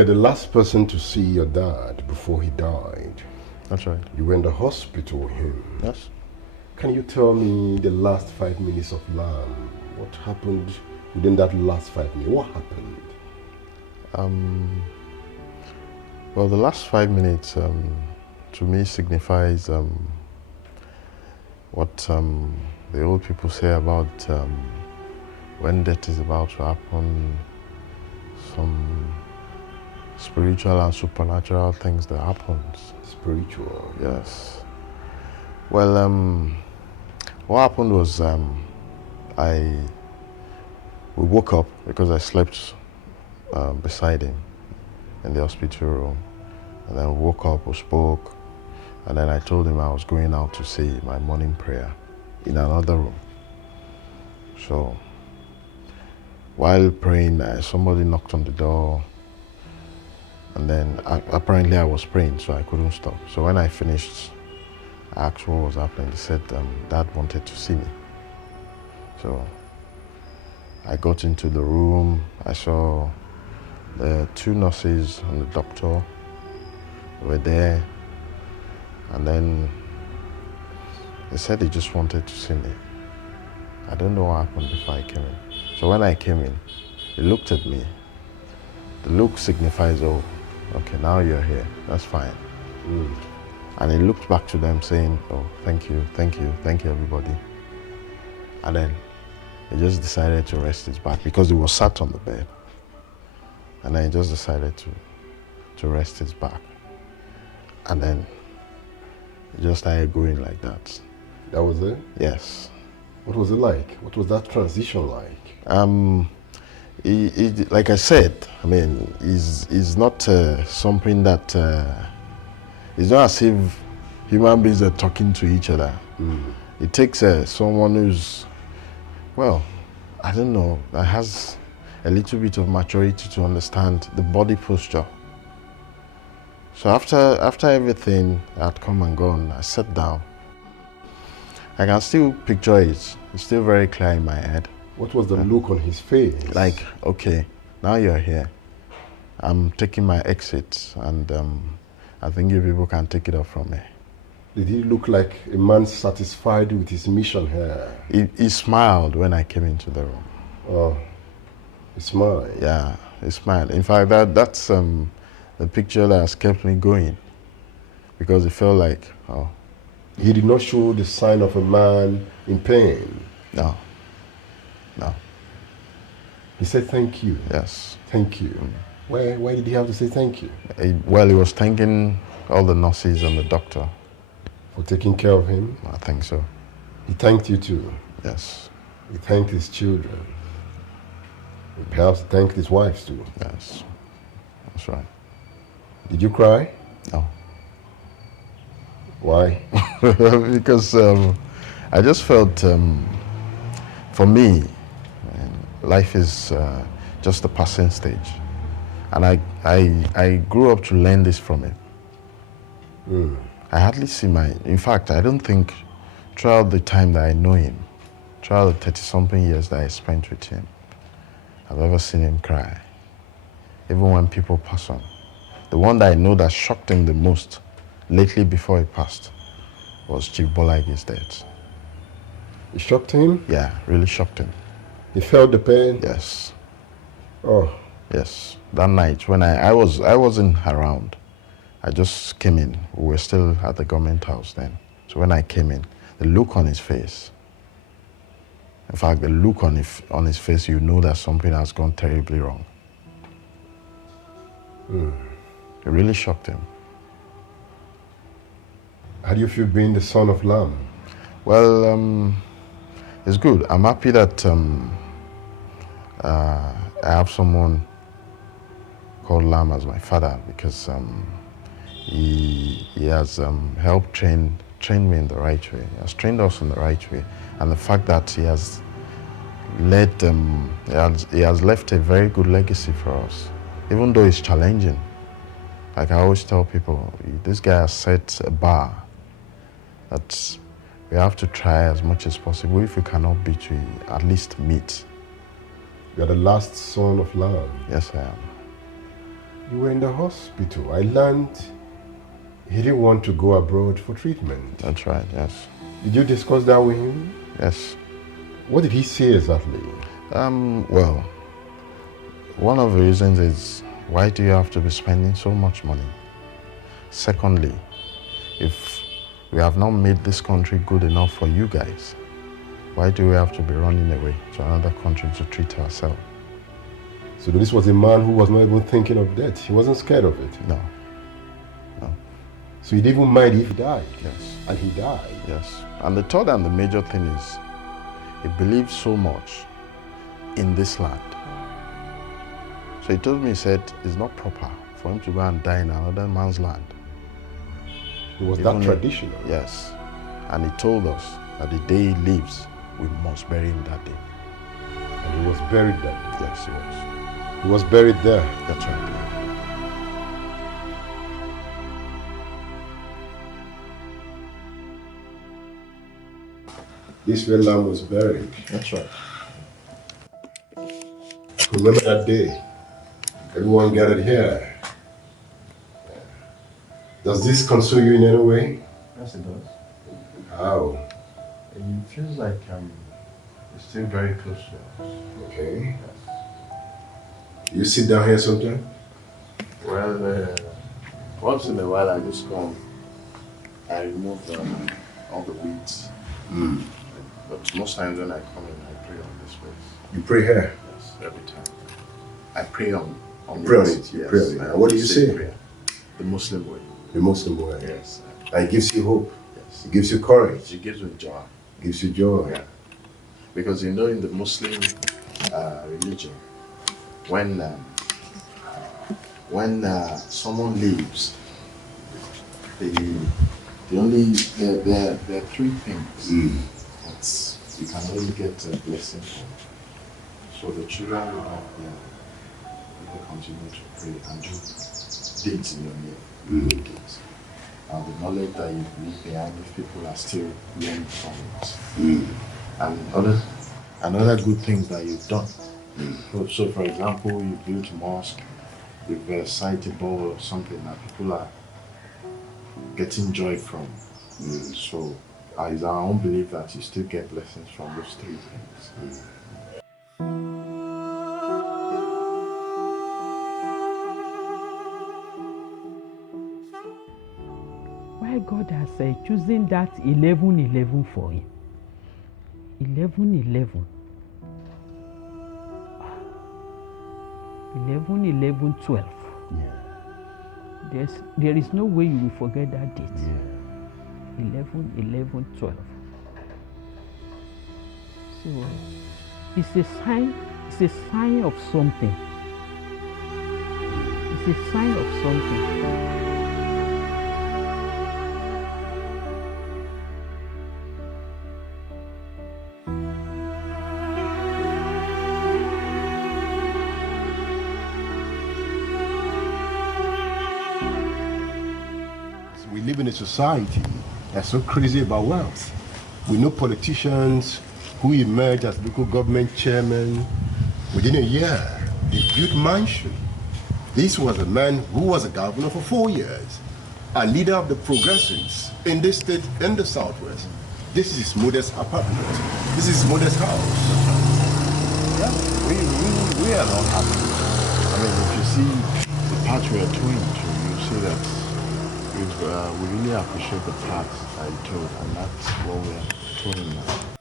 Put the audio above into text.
were the last person to see your dad before he died. That's right. You were in the hospital with him. Yes. Can you tell me the last 5 minutes of Lam? What happened within that last 5 minutes? What happened? Well, the last 5 minutes to me signifies what the old people say about when death is about to happen, some spiritual and supernatural things that happens. Spiritual? Yes. Well, what happened was we woke up because I slept beside him in the hospital room, and then we woke up, we spoke, and then I told him I was going out to say my morning prayer in another room. So while praying, somebody knocked on the door, and then apparently I was praying, so I couldn't stop. So when I finished, I asked what was happening. They said Dad wanted to see me. So I got into the room. I saw the 2 nurses and the doctor were there, and then they said they just wanted to see me. I don't know what happened before I came in. So when I came in, he looked at me. The look signifies, oh, okay, now you're here, that's fine. And he looked back to them saying, oh, thank you, everybody. And then he just decided to rest his back because he was sat on the bed. And then he just decided to rest his back. And then he just started going like that. That was it? Yes. What was it like? What was that transition like? Like I said, I mean, it's not something that, it's not as if human beings are talking to each other. It takes someone who's, well, I don't know, that has a little bit of maturity to understand the body posture. So after everything had come and gone, I sat down. I can still picture it. It's still very clear in my head. What was the look on his face? Like, okay, now you're here. I'm taking my exit, and I think you people can take it up from me. Did he look like a man satisfied with his mission here? He smiled when I came into the room. Oh, he smiled? Yeah, he smiled. In fact, that's the picture that has kept me going, because it felt like, oh. He did not show the sign of a man in pain? No. No. He said thank you? Yes. Thank you. Why did he have to say thank you? Well, he was thanking all the nurses and the doctor. For taking care of him? I think so. He thanked you too? Yes. He thanked his children? And perhaps he thanked his wives too? Yes. That's right. Did you cry? No. Why? Because I just felt, for me, life is just a passing stage. And I grew up to learn this from him. I hardly see in fact, I don't think throughout the time that I know him, throughout the 30-something years that I spent with him, I've ever seen him cry. Even when people pass on. The one that I know that shocked him the most lately before he passed was Chief Bolaige's death. It shocked him? Yeah, really shocked him. He felt the pain? Yes. Oh. Yes. That night when I wasn't around. I just came in. We were still at the government house then. So when I came in, the look on his face, in fact, the look on his face, you know that something has gone terribly wrong. It really shocked him. How do you feel being the son of Lam? Well, it's good. I'm happy that I have someone called Lam as my father, because he has helped train me in the right way. He has trained us in the right way, and the fact that he has led he has left a very good legacy for us, even though it's challenging. Like I always tell people, this guy has set a bar that we have to try as much as possible. If we cannot beat, we at least meet. You are the last son of Lam. Yes, I am. You were in the hospital. I learned he didn't want to go abroad for treatment. That's right, yes. Did you discuss that with him? Yes. What did he say exactly? Well, one of the reasons is, why do you have to be spending so much money? Secondly, if we have not made this country good enough for you guys, why do we have to be running away to another country to treat ourselves? So this was a man who was not even thinking of death. He wasn't scared of it. No. No. So he didn't even mind if he died. Yes. And he died. Yes. And the third and the major thing is, he believed so much in this land. So he told me, he said, it's not proper for him to go and die in another man's land. It was that traditional. Yes. And he told us that the day he leaves, we must bury him that day. And he was buried that day. Yes, he was. He was buried there. That's right. This where Lam was buried. That's right. Remember that day? Everyone gathered here. Does this console you in any way? Yes, it does. How? It feels like it's still very close to us. Okay. Yes. You sit down here sometime? Well, once in a while I just come. I remove all the weeds. Mm. But most times when I come in, I pray on this place. You pray here? Yes, every time. I pray on pray on it. it. You Yes. pray on it. And what do you say? Prayer. The Muslim way. The Muslim way. Yes. And it gives you hope. Yes. It gives you courage. It gives me joy. It gives you joy. Yeah. Because you know, in the Muslim religion, when someone leaves, there are three things that you can only get a blessing from. So the children will have they continue to pray and do deeds in your name, good deeds. And the knowledge that you leave behind, if people are still learning from it. And other good things that you've done. So for example, you built a mosque, you've sited a ball or something that people are getting joy from. So it's our own belief that you still get blessings from those three things. Why God has chosen that 11-11 for him. 11-11. 11-11-12. Yeah. There is no way you will forget that date. Yeah. 11-11-12. So it's a sign of something. It's a sign of something. We live in a society that's so crazy about wealth. We know politicians who emerge as local government chairmen. Within a year, they built mansion. This was a man who was a governor for 4 years, a leader of the progressives in this state in the Southwest. This is his modest apartment. This is his modest house. Yeah, we are not happy. I mean, if you see the part we are doing, you see that we really appreciate the part that you told, and that's what we are doing now.